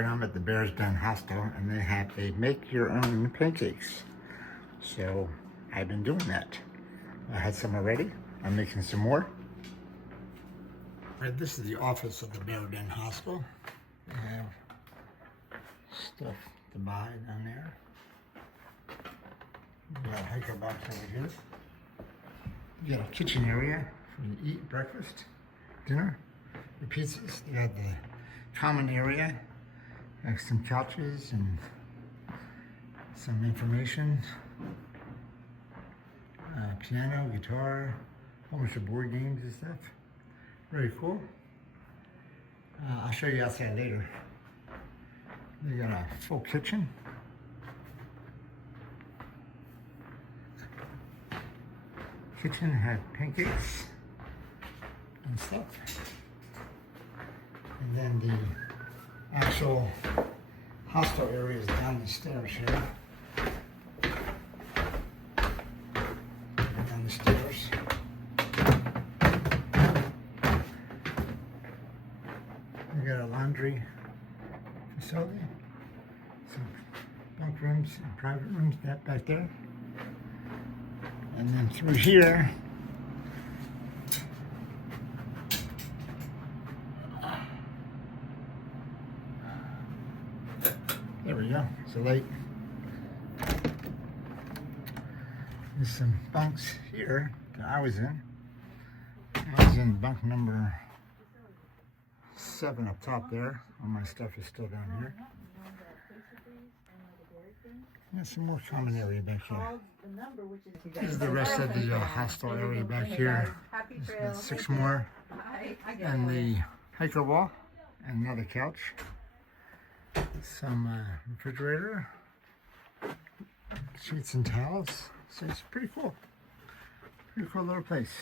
I'm at the Bears Den Hostel, and they have a make-your-own pancakes. So I've been doing that. I had some already. I'm making some more. Right, this is the office of the Bears Den Hostel. They have stuff to buy down there. You got a hiker box over here. You got a kitchen area for you to eat breakfast, dinner, the pizzas. You got the common area. Like some couches and some information, piano, guitar, a whole bunch of board games and stuff. Very cool. I'll show you outside later. They got a full kitchen. Kitchen had pancakes and stuff. And then the actual hostel area is down the stairs here. Down the stairs. We got a laundry facility, some bunk rooms and private rooms that back there. And then through here, there we go, it's a lake. There's some bunks here that I was in. I was in bunk number 7 up top there. All my stuff is still down here. There's some more common area back here. This is the rest of the hostel area back here. There's 6 more. And the hiker wall and another couch. Some refrigerator, sheets and towels. So it's pretty cool. Pretty cool little place.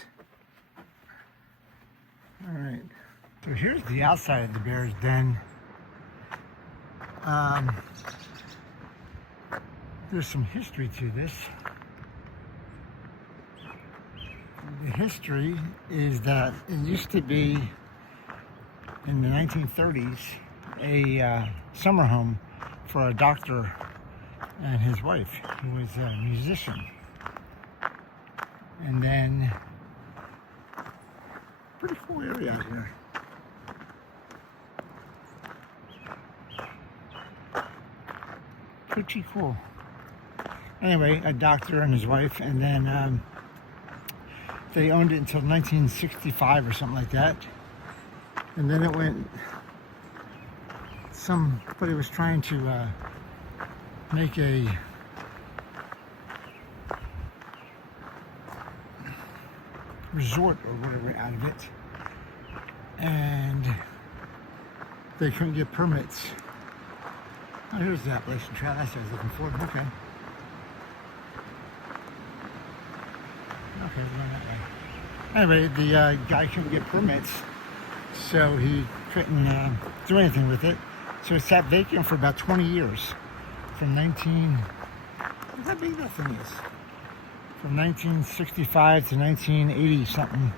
All right. So here's the outside of the Bears Den. There's some history to this. The history is that it used to be in the 1930s a summer home for a doctor and his wife, who was a musician. And then, pretty cool area out here. Pretty cool. Anyway, a doctor and his wife, and then they owned it until 1965 or something like that. And then it went, somebody was trying to make a resort or whatever out of it, and they couldn't get permits. Oh, here's the Appalachian Trail. That's what I was looking for. Okay. Okay, we're going that way. Anyway, the guy couldn't get permits, so he couldn't do anything with it. So it sat vacant for about 20 years. From how big that thing is? From 1965 to 1980 something.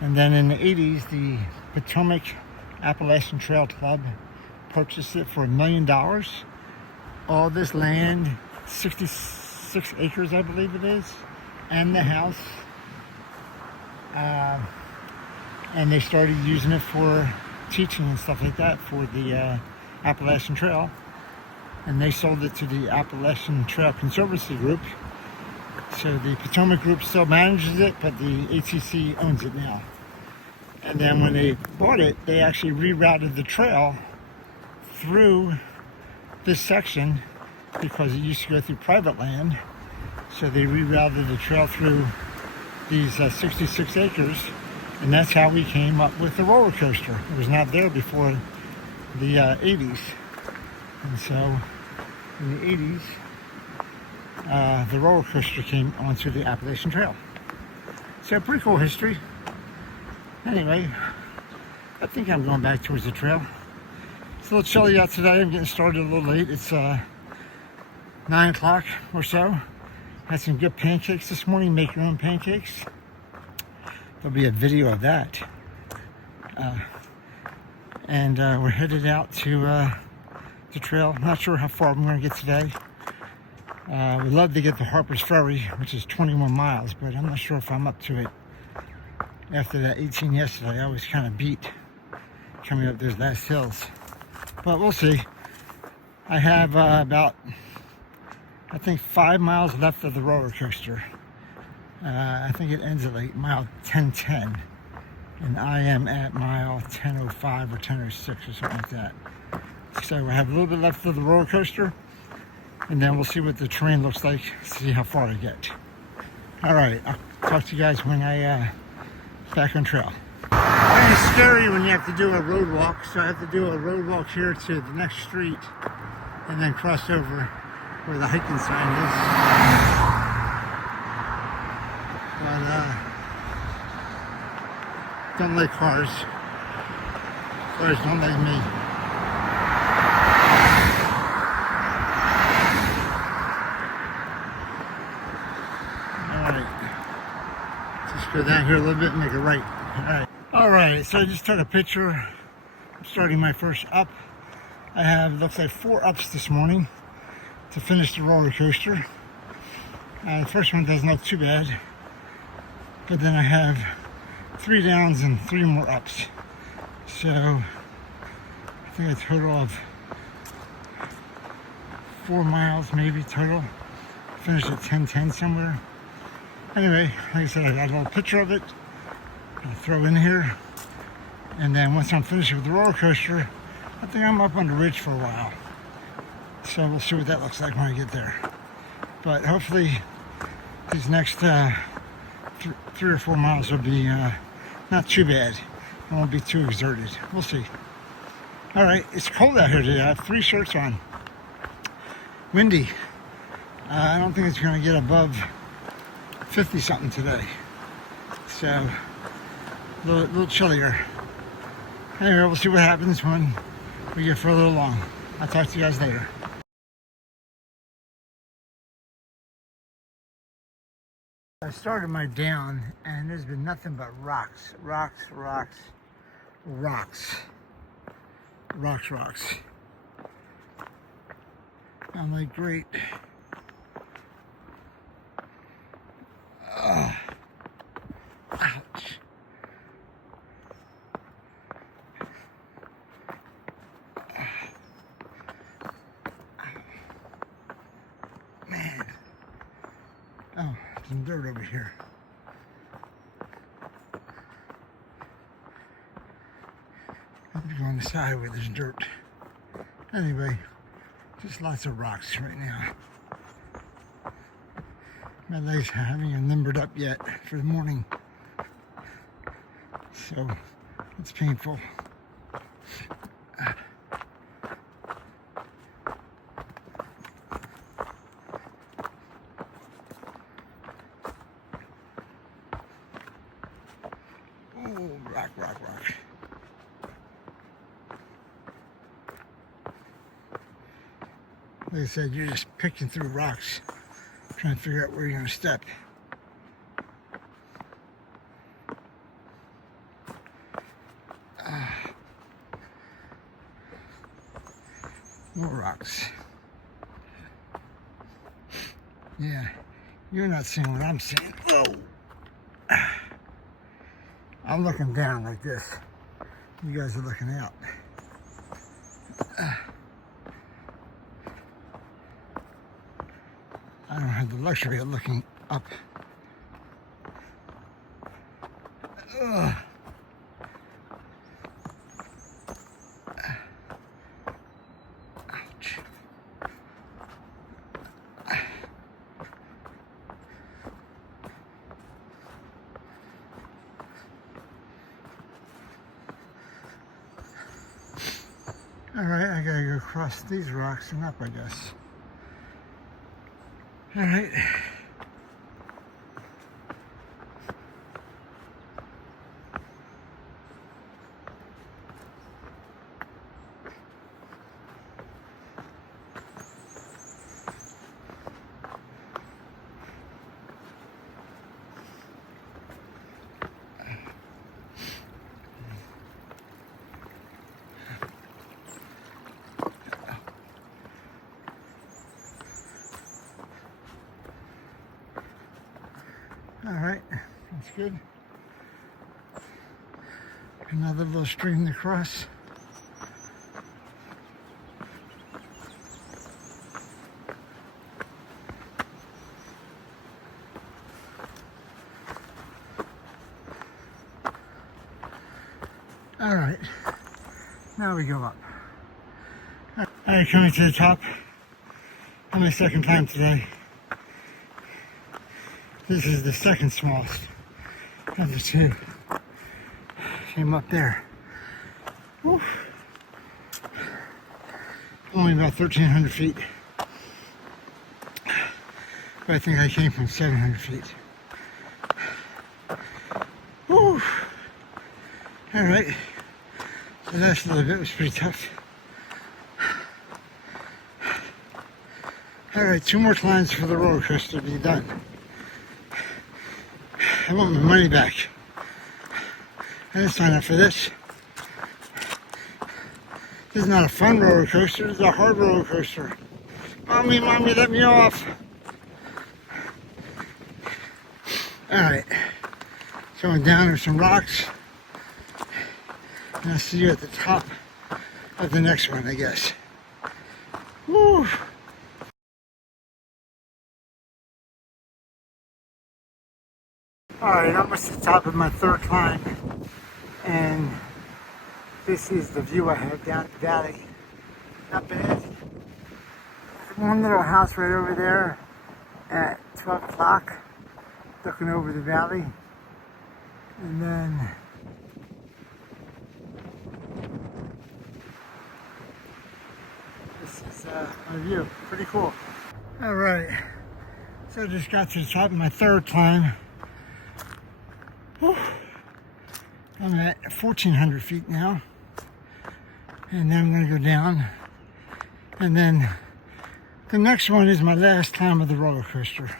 And then in the 80s, the Potomac Appalachian Trail Club purchased it for $1 million. All this land, 66 acres I believe it is, and the house. And they started using it for teaching and stuff like that for the Appalachian Trail. And they sold it to the Appalachian Trail Conservancy Group. So the Potomac Group still manages it, but the ATC owns it now. And then when they bought it, they actually rerouted the trail through this section because it used to go through private land. So they rerouted the trail through these 66 acres, and that's how we came up with the roller coaster. It was not there before the 80s. And so in the 80s, the roller coaster came onto the Appalachian Trail. So pretty cool history. Anyway, I think I'm going back towards the trail. It's a little chilly out today. I'm getting started a little late. It's 9 o'clock or so. Had some good pancakes this morning. Make your own pancakes. There'll be a video of that. and we're headed out to the trail. Not sure how far we're going to get today. We'd love to get to Harper's Ferry, which is 21 miles, but I'm not sure if I'm up to it. After that 18 yesterday, I was kind of beat coming up those last hills. But we'll see. I have about, I think, 5 miles left of the roller coaster. I think it ends at like mile 1010. And I am at mile 1005 or 1006 or something like that. So I have a little bit left of the roller coaster. And then we'll see what the terrain looks like, see how far I get. All right, I'll talk to you guys when I back on trail. It's scary when you have to do a road walk, so I have to do a road walk here to the next street and then cross over where the hiking sign is. But don't like cars. Cars don't like me. Go down here a little bit and make a right. All right, so I just took a picture. I'm starting my first up. I have, looks like 4 ups this morning to finish the roller coaster. The first one doesn't look too bad, but then I have 3 downs and 3 more ups. So I think a total of 4 miles maybe total. Finished at 10:10 somewhere. Anyway, like I said, I got a little picture of it I'll throw in here. And then once I'm finished with the roller coaster, I think I'm up on the ridge for a while. So we'll see what that looks like when I get there. But hopefully these next 3 or 4 miles will be not too bad. I won't be too exerted. We'll see. All right, it's cold out here today. I have 3 shirts on. Windy. I don't think it's going to get above 50 something today, so a little chillier. Anyway, we'll see what happens when we get further along. I'll talk to you guys later. I started my down and there's been nothing but rocks. I'm like, great. Ouch. Man. Oh, some dirt over here. I'll be on the side where there's dirt. Anyway, just lots of rocks right now. My legs haven't even limbered up yet for the morning, so it's painful. Oh, rock. Like I said, you're just picking through rocks, trying to figure out where you're going to step. More rocks. Yeah, you're not seeing what I'm seeing. Whoa! I'm looking down like this. You guys are looking out. I don't have the luxury of looking up. Ouch. All right, I gotta go across these rocks and up, I guess. All right. All right, that's good. Another little stream to cross. All right, now we go up. All right, coming to the top. On my second time today. This is the second smallest of the two. Came up there. Woo. Only about 1,300 feet. But I think I came from 700 feet. Woo. All right. The last little bit was pretty tough. All right, 2 more climbs for the roller coaster to be done. I want my money back. I didn't sign up for this. This is not a fun roller coaster, it's a hard roller coaster. Mommy, let me off. All right, going down, there's some rocks. And I'll see you at the top of the next one, I guess. Woo! Alright, almost at the top of my third climb, and this is the view I have down the valley. Not bad. There's one little house right over there at 12 o'clock, looking over the valley, and then this is my view. Pretty cool. Alright, so I just got to the top of my third climb. Whew. I'm at 1,400 feet now, and then I'm going to go down, and then the next one is my last climb of the roller coaster.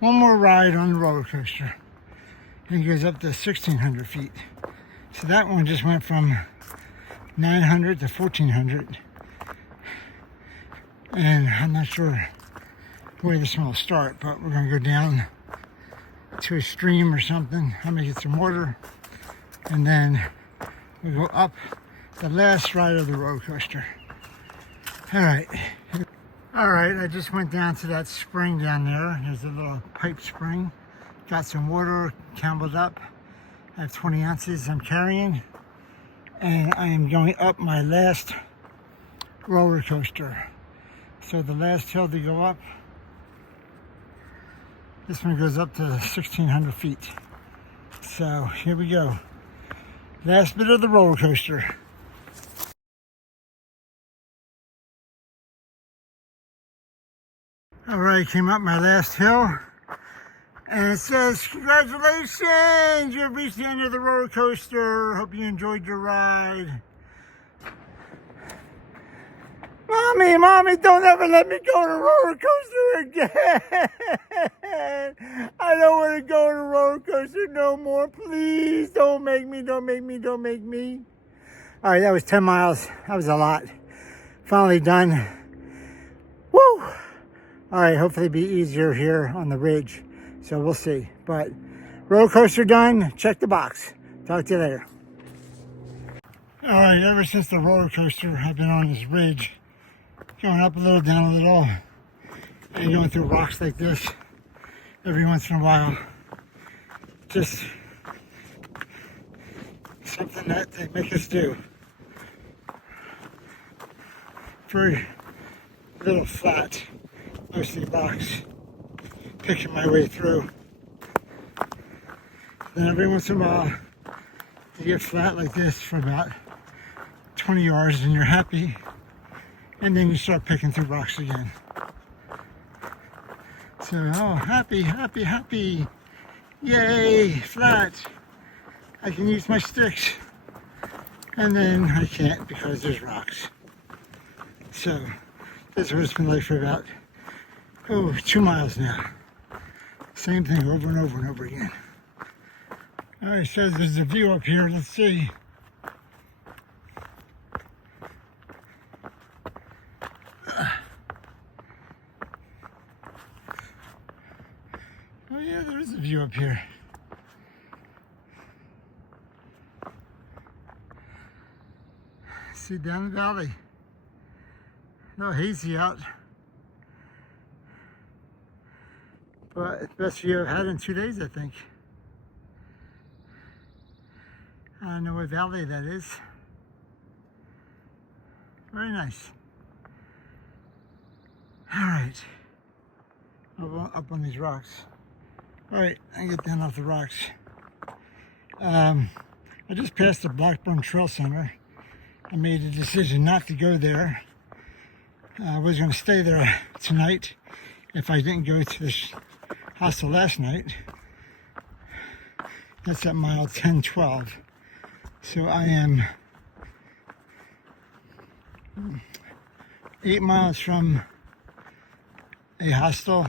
One more ride on the roller coaster, and it goes up to 1,600 feet. So that one just went from 900 to 1,400, and I'm not sure where this one will start, but we're going to go down to a stream or something. I'm gonna get some water, and then we go up the last ride of the roller coaster. All right, I just went down to that spring down there. There's a little pipe spring. Got some water, camelled up. I have 20 ounces I'm carrying, and I am going up my last roller coaster. So the last hill to go up, this one goes up to 1,600 feet. So here we go. Last bit of the roller coaster. All right, came up my last hill, and it says, congratulations, you've reached the end of the roller coaster. Hope you enjoyed your ride. Mommy, don't ever let me go on a roller coaster again. I don't want to go on a roller coaster no more. Please don't make me. All right, that was 10 miles. That was a lot. Finally done. Woo! All right, hopefully it'll be easier here on the ridge. So we'll see. But roller coaster done. Check the box. Talk to you later. All right, ever since the roller coaster, I've been on this ridge. Going up a little, down a little, and going through rocks like this every once in a while. Just something that they make us do. Very little flat, mostly rocks. Picking my way through. Then every once in a while, you get flat like this for about 20 yards and you're happy. And then you start picking through rocks again. So, oh, happy. Yay, flat. I can use my sticks. And then I can't because there's rocks. So, that's what it's been like for about, 2 miles now. Same thing over and over and over again. All right, it says there's a view up here. Let's see. Oh Yeah, there is a view up here. See down the valley. A little hazy out. But it's the best view I've had in 2 days, I think. I don't know what valley that is. Very nice. All right. Up on these rocks. All right, I get down off the rocks. I just passed the Blackburn Trail Center. I made a decision not to go there. I was going to stay there tonight if I didn't go to this hostel last night. That's at mile 1012. So I am 8 miles from a hostel,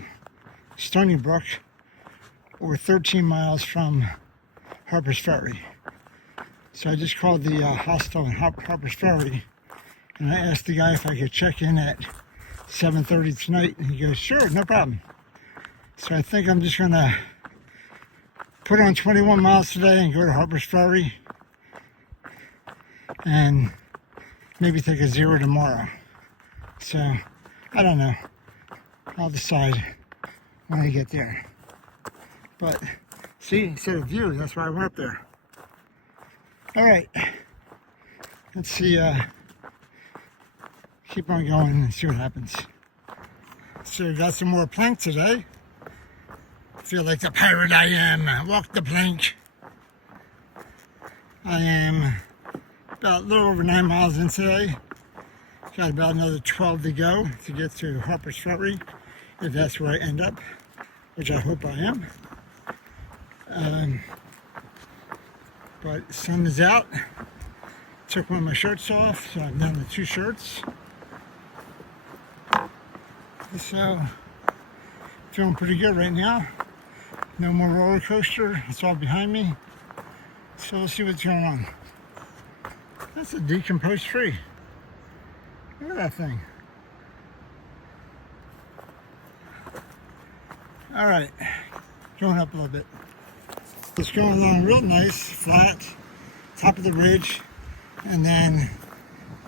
Stony Brook, or 13 miles from Harper's Ferry. So I just called the hostel in Harper's Ferry, and I asked the guy if I could check in at 7:30 tonight, and he goes, sure, no problem. So I think I'm just gonna put on 21 miles today and go to Harper's Ferry, and maybe take a 0 tomorrow. So I don't know. I'll decide when I get there. But see, instead of view, that's why I went up there. All right, let's see, keep on going and see what happens. So I got some more plank today. Feel like the pirate I am. Walk the plank. I am about a little over 9 miles in today. Got about another 12 to go to get to Harper's Ferry, if that's where I end up, which I hope I am. But the sun is out. Took one of my shirts off, so I'm down to 2 shirts. So, feeling pretty good right now. No more roller coaster. It's all behind me. So we'll see what's going on. That's a decomposed tree. Look at that thing. All right, going up a little bit. It's going along real nice, flat, top of the ridge, and then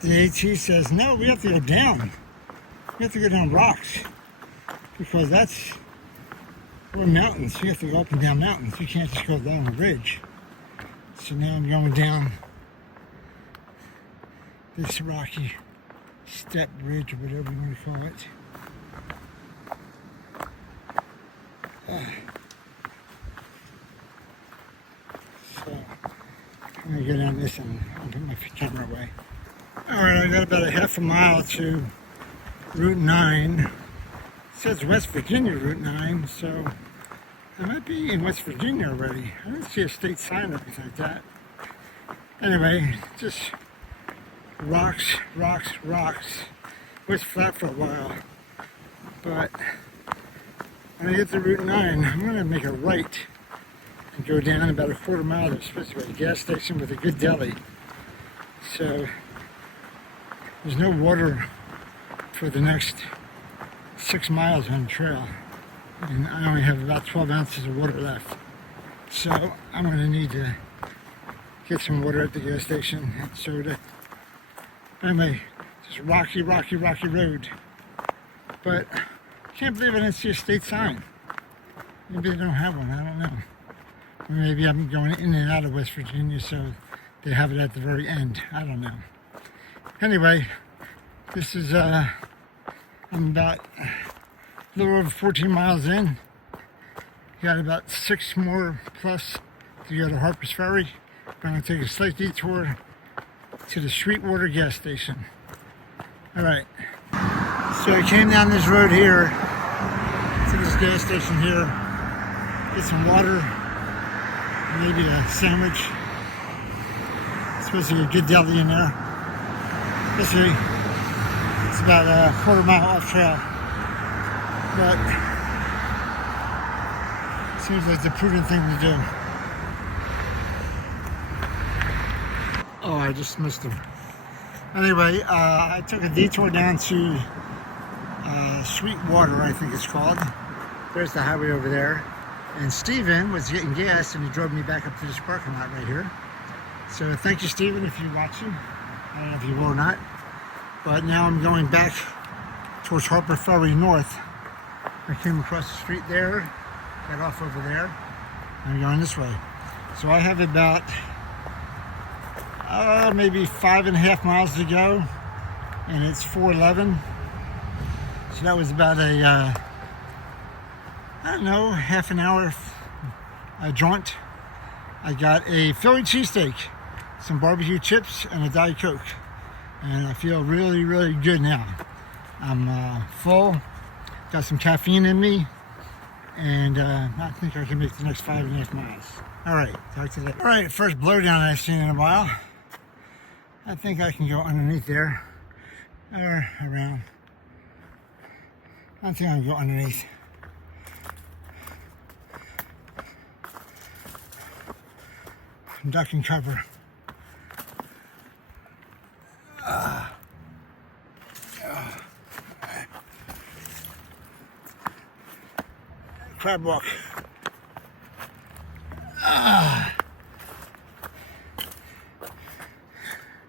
the AT says, no, we have to go down. We have to go down rocks, because we're mountains. You have to go up and down mountains. You can't just go down the ridge. So now I'm going down this rocky step bridge, or whatever you want to call it. So I'm going to go down this and I'll put my camera away. Alright, I got about a half a mile to Route 9. It says West Virginia Route 9, so I might be in West Virginia already. I don't see a state sign or anything like that. Anyway, just rocks, rocks, rocks. It was flat for a while, but when I get to Route 9, I'm going to make a right and go down about a quarter mile. There's supposed to be a gas station with a good deli. So there's no water for the next 6 miles on the trail. And I only have about 12 ounces of water left. So I'm going to need to get some water at the gas station and soda. Anyway, just rocky, rocky, rocky road. But I can't believe I didn't see a state sign. Maybe they don't have one, I don't know. Or maybe I'm going in and out of West Virginia, so they have it at the very end. I don't know. Anyway, this is, I'm about a little over 14 miles in. Got about 6 more plus to go to Harper's Ferry. I'm going to take a slight detour to the Sweetwater gas station. All right. So I came down this road here to this gas station here. Get some water, maybe a sandwich. It's supposed to be a good deli in there. Let's see. It's about a quarter mile off trail. But seems like the prudent thing to do. Oh, I just missed him. Anyway, I took a detour down to Sweetwater, I think it's called. There's the highway over there. And Steven was getting gas and he drove me back up to this parking lot right here. So thank you, Steven, if you're watching. I don't know if you will or not. But now I'm going back towards Harper Ferry north. I came across the street there, got off over there. I'm going this way. So I have about maybe 5.5 miles to go, and it's 4:11. So that was about a I don't know, half an hour jaunt. I got a Philly cheesesteak, some barbecue chips, and a Diet Coke. And I feel really, really good now. I'm full, got some caffeine in me, and I think I can make the next 5.5 miles. All right, talk to you later. All right, first blowdown I've seen in a while. I think I can go underneath there, or around. I think I can go underneath. Duck and cover. Crab walk.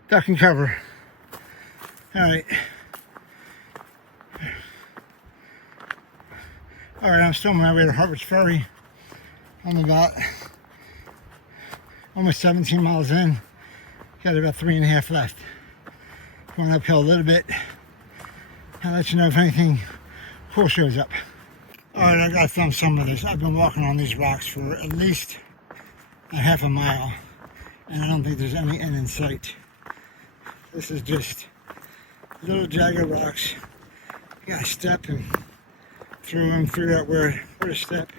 Duck and cover. All right. All right, I'm still on my way to Harper's Ferry. I'm about almost 17 miles in. Got about 3.5 left. Going uphill a little bit. I'll let you know if anything cool shows up. All right, I gotta film some of this. I've been walking on these rocks for at least a half a mile, and I don't think there's any end in sight. This is just little jagged rocks. You gotta step and through them, figure out where to step.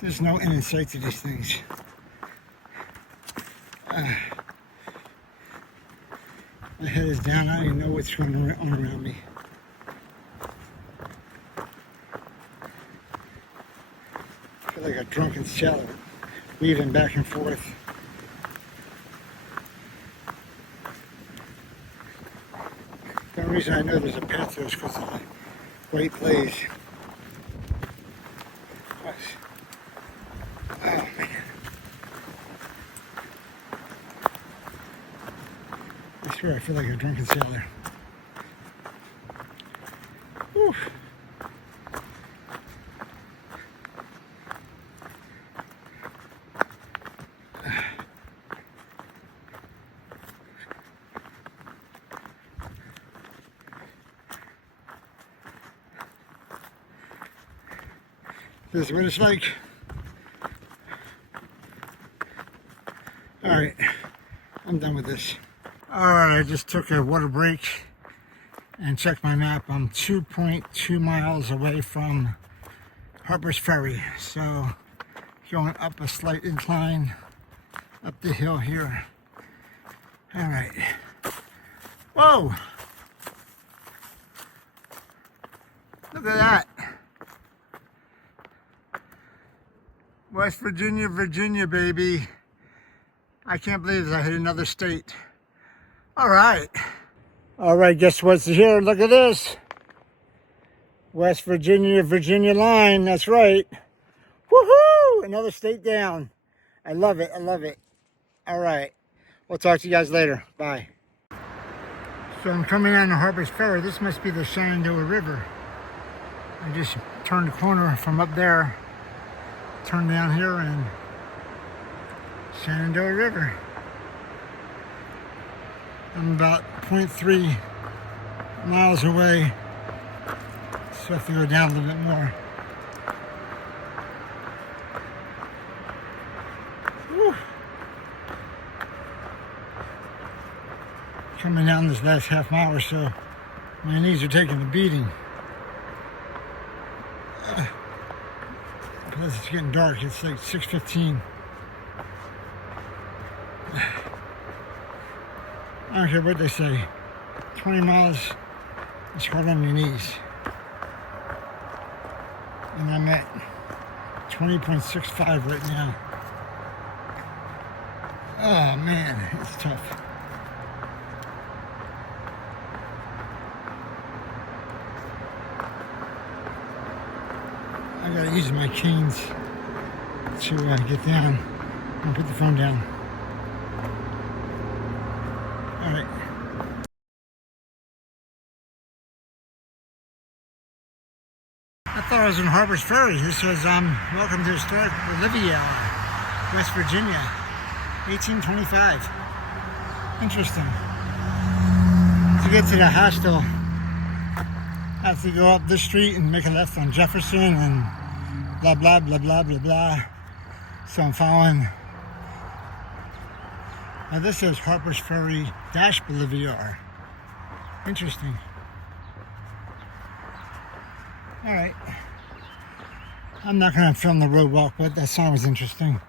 There's no end in sight to these things. My head is down. I don't even know what's going on around me. I feel like a drunken sailor, weaving back and forth. The only reason I know there's a path there is because of the white blaze. Oh man. I swear I feel like a drunken sailor. Whew. This is what it's like. All right, I'm done with this. All right, I just took a water break and checked my map. I'm 2.2 miles away from Harper's Ferry. So going up a slight incline up the hill here. All right. Whoa! Look at that. West Virginia, Virginia, baby. I can't believe I hit another state. All right. All right, guess what's here? Look at this. West Virginia, Virginia line. That's right. Woohoo! Another state down. I love it. I love it. All right. We'll talk to you guys later. Bye. So I'm coming down to Harper's Ferry. This must be the Shenandoah River. I just turned the corner from up there. Turn down here and Shenandoah River. I'm about 0.3 miles away, so I have to go down a little bit more. Whew. Coming down this last half mile or so, my knees are taking a beating. Plus it's getting dark, it's like 6:15. I don't care what they say. 20 miles is hard on your knees. And I'm at 20.65 right now. Oh man, it's tough. I gotta use my canes. to get down. I'll put the phone down. All right. I thought I was in Harper's Ferry. This was welcome to historic Bolivia, West Virginia, 1825. Interesting. To get to the hostel, I have to go up this street and make a left on Jefferson and blah, blah, blah, blah, blah, blah. So I'm following. Now this says Harper's Ferry - Bolivia. Interesting. All right. I'm not going to film the road walk, but that sign was interesting.